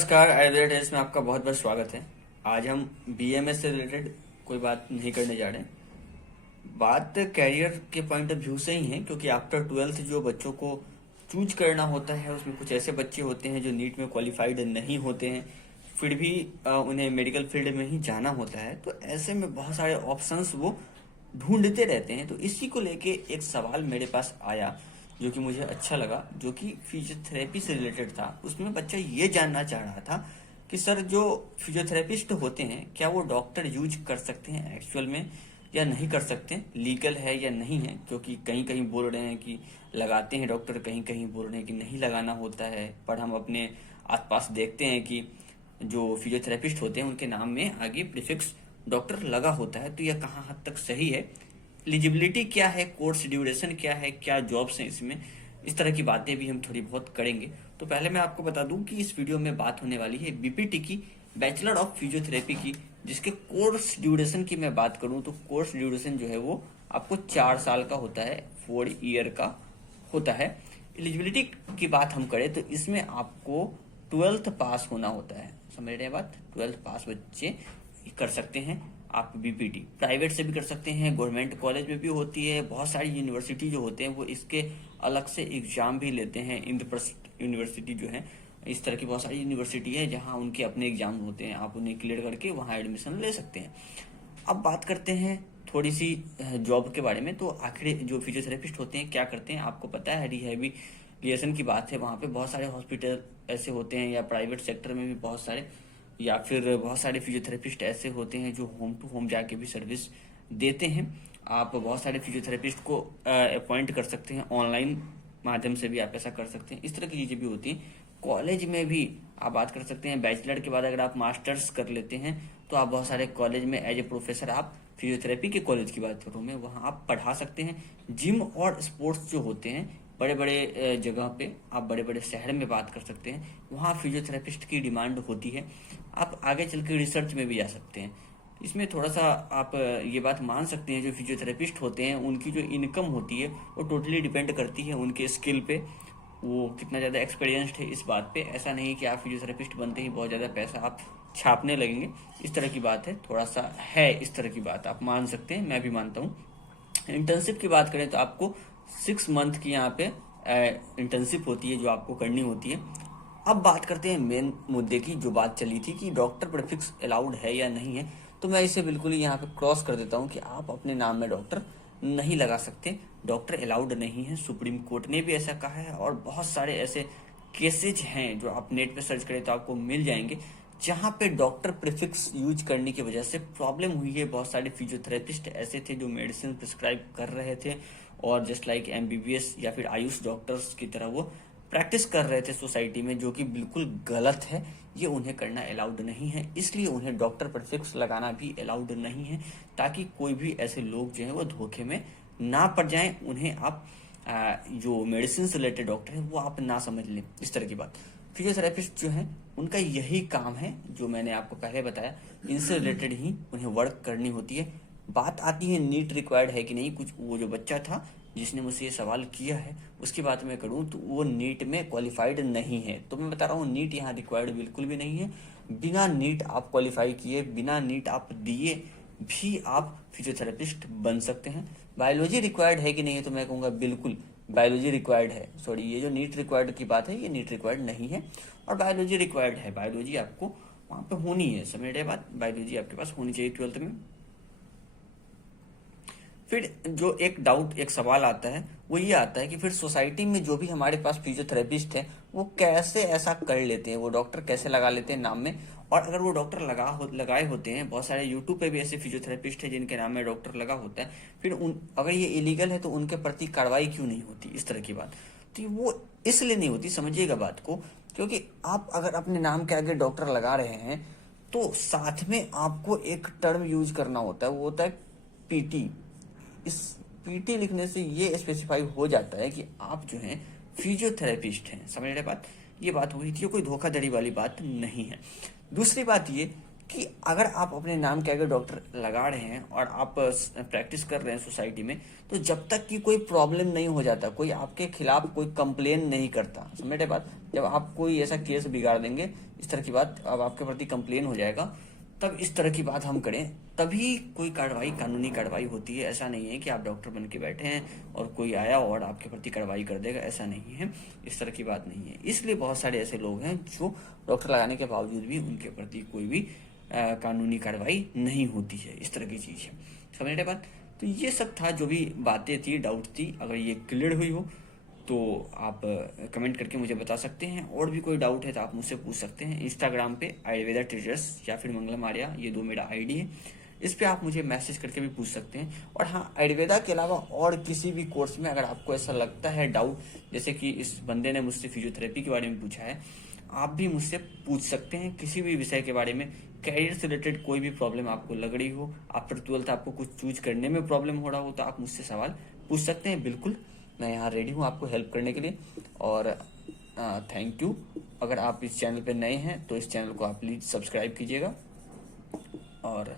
नमस्कार, आयुर्वेद टेस्ट में आपका बहुत बहुत स्वागत है। आज हम बीएमएस से रिलेटेड कोई बात नहीं करने जा रहे हैं। बात कैरियर के पॉइंट ऑफ व्यू से ही है, क्योंकि आफ्टर 12th जो बच्चों को चूज करना होता है उसमें कुछ ऐसे बच्चे होते हैं जो नीट में क्वालिफाइड नहीं होते हैं, फिर भी उन्हें मेडिकल फील्ड में ही जाना होता है। तो ऐसे में बहुत सारे ऑप्शंस वो ढूंढते रहते हैं। तो इसी को लेके एक सवाल मेरे पास आया जो कि मुझे अच्छा लगा, जो कि फिजियोथेरेपी से रिलेटेड था। उसमें बच्चा ये जानना चाह रहा था कि सर, जो फिजियोथेरेपिस्ट होते हैं क्या वो डॉक्टर यूज कर सकते हैं एक्चुअल में या नहीं कर सकते, लीगल है या नहीं है। क्योंकि कहीं कहीं बोल रहे हैं कि लगाते हैं डॉक्टर, कहीं कहीं बोल रहे हैं कि नहीं लगाना होता है। पर हम अपने आसपास देखते हैं कि जो फिजियोथेरेपिस्ट होते हैं उनके नाम में आगे प्रीफिक्स डॉक्टर लगा होता है। तो यह कहाँ हद तक सही है, एलिजिबिलिटी क्या है, कोर्स ड्यूरेशन क्या है, क्या जॉब्स हैं इसमें, इस तरह की बातें भी हम थोड़ी बहुत करेंगे। तो पहले मैं आपको बता दूं कि इस वीडियो में बात होने वाली है बीपीटी की, बैचलर ऑफ फिजियोथेरेपी की, जिसके कोर्स ड्यूरेशन की मैं बात करूं तो कोर्स ड्यूरेशन जो है वो आपको 4 साल का होता है, 4 ईयर का होता है। एलिजिबिलिटी की बात हम करें तो इसमें आपको 12th पास होना होता है। समझ रहे हैं बात, 12th पास बच्चे कर सकते हैं आप बीपीटी। प्राइवेट से भी कर सकते हैं, गवर्नमेंट कॉलेज में भी होती है। बहुत सारी यूनिवर्सिटी जो होते हैं वो इसके अलग से एग्जाम भी लेते हैं। इंद्रप्रस्थ यूनिवर्सिटी जो है, इस तरह की बहुत सारी यूनिवर्सिटी है जहां उनके अपने एग्जाम होते हैं, आप उन्हें क्लियर करके वहां एडमिशन ले सकते हैं। अब बात करते हैं थोड़ी सी जॉब के बारे में। तो आखिर जो फिजियोथेरेपिस्ट होते हैं क्या करते हैं, आपको पता है रिहेबिलिटेशन की बात है। वहाँ पे बहुत सारे हॉस्पिटल ऐसे होते हैं, या प्राइवेट सेक्टर में भी बहुत सारे, या फिर बहुत सारे फिजियोथेरेपिस्ट ऐसे होते हैं जो होम टू होम जाके भी सर्विस देते हैं। आप बहुत सारे फिजियोथेरेपिस्ट को अपॉइंट कर सकते हैं, ऑनलाइन माध्यम से भी आप ऐसा कर सकते हैं। इस तरह की चीज़ें भी होती हैं। कॉलेज में भी आप बात कर सकते हैं। बैचलर के बाद अगर आप मास्टर्स कर लेते हैं तो आप बहुत सारे कॉलेज में एज ए प्रोफेसर, आप फिजियोथेरेपी के कॉलेज की बात करूँ मैं, वहाँ आप पढ़ा सकते हैं। जिम और स्पोर्ट्स जो होते हैं बड़े बड़े जगह पे, आप बड़े बड़े शहर में बात कर सकते हैं, वहाँ फिजियोथेरेपिस्ट की डिमांड होती है। आप आगे चल के रिसर्च में भी जा सकते हैं। इसमें थोड़ा सा आप ये बात मान सकते हैं, जो फिजियोथेरेपिस्ट होते हैं उनकी जो इनकम होती है वो टोटली डिपेंड करती है उनके स्किल पे, वो कितना ज़्यादा एक्सपीरियंस्ड है इस बात पे। ऐसा नहीं कि आप फिजियोथेरेपिस्ट बनते ही बहुत ज़्यादा पैसा आप छापने लगेंगे, इस तरह की बात है। थोड़ा सा है इस तरह की बात, आप मान सकते हैं, मैं भी मानता हूँ। इंटर्नशिप की बात करें तो आपको 6 मंथ की यहाँ पे इंटर्नशिप होती है जो आपको करनी होती है। अब बात करते हैं मेन मुद्दे की, जो बात चली थी कि डॉक्टर प्रीफिक्स अलाउड है या नहीं है। तो मैं इसे बिल्कुल ही यहाँ पे क्रॉस कर देता हूँ कि आप अपने नाम में डॉक्टर नहीं लगा सकते, डॉक्टर अलाउड नहीं है। सुप्रीम कोर्ट ने भी ऐसा कहा है, और बहुत सारे ऐसे केसेज हैं जो आप नेट पे सर्च करें तो आपको मिल जाएंगे, जहाँ पे डॉक्टर प्रीफिक्स यूज करने की वजह से प्रॉब्लम हुई है। बहुत सारे फिजियोथेरेपिस्ट ऐसे थे जो मेडिसिन प्रिस्क्राइब कर रहे थे और जस्ट लाइक एमबीबीएस या फिर आयुष डॉक्टर्स की तरह वो प्रैक्टिस कर रहे थे सोसाइटी में, जो कि बिल्कुल गलत है। ये उन्हें करना अलाउड नहीं है, इसलिए उन्हें डॉक्टर प्रीफिक्स लगाना भी अलाउड नहीं है, ताकि कोई भी ऐसे लोग जो हैं वो धोखे में ना पड़ जाएं। उन्हें आप जो मेडिसिन से रिलेटेड डॉक्टर है वो आप ना समझ लें, इस तरह की बात। फिजियोथेरेपिस्ट जो है उनका यही काम है, जो मैंने आपको पहले बताया, इनसे रिलेटेड ही उन्हें वर्क करनी होती है। बात आती है नीट रिक्वायर्ड है कि नहीं। कुछ वो जो बच्चा था जिसने मुझसे ये सवाल किया है उसकी बात मैं करूं तो वो नीट में क्वालिफाइड नहीं है। तो मैं बता रहा हूँ, नीट यहाँ रिक्वायर्ड बिल्कुल भी नहीं है। बिना नीट आप क्वालिफाई किए, बिना नीट आप दिए भी आप फिजियोथेरेपिस्ट बन सकते हैं। बायोलॉजी रिक्वायर्ड है कि नहीं है, तो मैं कहूँगा बिल्कुल बायोलॉजी रिक्वायर्ड है। सॉरी, ये जो नीट रिक्वायर्ड की बात है ये नीट रिक्वायर्ड नहीं है, और बायोलॉजी रिक्वायर्ड है। बायोलॉजी आपको वहाँ पे होनी है, समझ रहे बात, बायोलॉजी आपके पास होनी चाहिए 12th में। फिर जो एक डाउट, एक सवाल आता है वो ये आता है कि फिर सोसाइटी में जो भी हमारे पास फिजियोथेरेपिस्ट है वो कैसे ऐसा कर लेते हैं, वो डॉक्टर कैसे लगा लेते हैं नाम में। और अगर वो डॉक्टर लगाए होते हैं, बहुत सारे यूट्यूब पे भी ऐसे फिजियोथेरेपिस्ट है जिनके नाम में डॉक्टर लगा होता है, फिर अगर ये इलीगल है तो उनके प्रति कार्रवाई क्यों नहीं होती, इस तरह की बात। तो वो इसलिए नहीं होती, समझिएगा बात को, क्योंकि आप अगर अपने नाम के आगे डॉक्टर लगा रहे हैं तो साथ में आपको एक टर्म यूज करना होता है, वो होता है पीटी। इस पीटी लिखने से ये स्पेसिफाई हो जाता है कि आप जो हैं फिजियोथेरेपिस्ट हैं, समझ रहे बात। ये बात हुई थी, कोई धोखाधड़ी वाली बात नहीं है। दूसरी बात ये कि अगर आप अपने नाम के आगे डॉक्टर लगा रहे हैं और आप प्रैक्टिस कर रहे हैं सोसाइटी में, तो जब तक कि कोई प्रॉब्लम नहीं हो जाता, कोई आपके खिलाफ कोई कंप्लेन नहीं करता, समझ रहे बात। जब आप कोई ऐसा केस बिगाड़ देंगे, इस तरह की बात, अब आपके प्रति कंप्लेन हो जाएगा, तब इस तरह की बात हम करें, तभी कोई कार्रवाई, कानूनी कार्रवाई होती है। ऐसा नहीं है कि आप डॉक्टर बन के बैठे हैं और कोई आया और आपके प्रति कार्रवाई कर देगा, ऐसा नहीं है, इस तरह की बात नहीं है। इसलिए बहुत सारे ऐसे लोग हैं जो डॉक्टर लगाने के बावजूद भी उनके प्रति कोई भी कानूनी कार्रवाई नहीं होती है, इस तरह की चीज़ है, समझ रहे बात। तो ये सब था, जो भी बातें थी, डाउट थी, अगर ये क्लियर हुई हो तो आप कमेंट करके मुझे बता सकते हैं। और भी कोई डाउट है तो आप मुझसे पूछ सकते हैं। इंस्टाग्राम पे आयुर्वेदा ट्रेजर्स या फिर मंगलम आर्या, ये दो मेरा आईडी है, इस पे आप मुझे मैसेज करके भी पूछ सकते हैं। और हाँ, आयुर्वेदा के अलावा और किसी भी कोर्स में अगर आपको ऐसा लगता है डाउट, जैसे कि इस बंदे ने मुझसे फिजियोथेरेपी के बारे में पूछा है, आप भी मुझसे पूछ सकते हैं किसी भी विषय के बारे में। कैरियर से रिलेटेड कोई भी प्रॉब्लम आपको लग रही हो, आफ्टर 12th आपको कुछ चूज करने में प्रॉब्लम हो रहा हो, तो आप मुझसे सवाल पूछ सकते हैं। बिल्कुल, मैं यहाँ रेडी हूँ आपको हेल्प करने के लिए। और थैंक यू। अगर आप इस चैनल पे नए हैं तो इस चैनल को आप प्लीज़ सब्सक्राइब कीजिएगा। और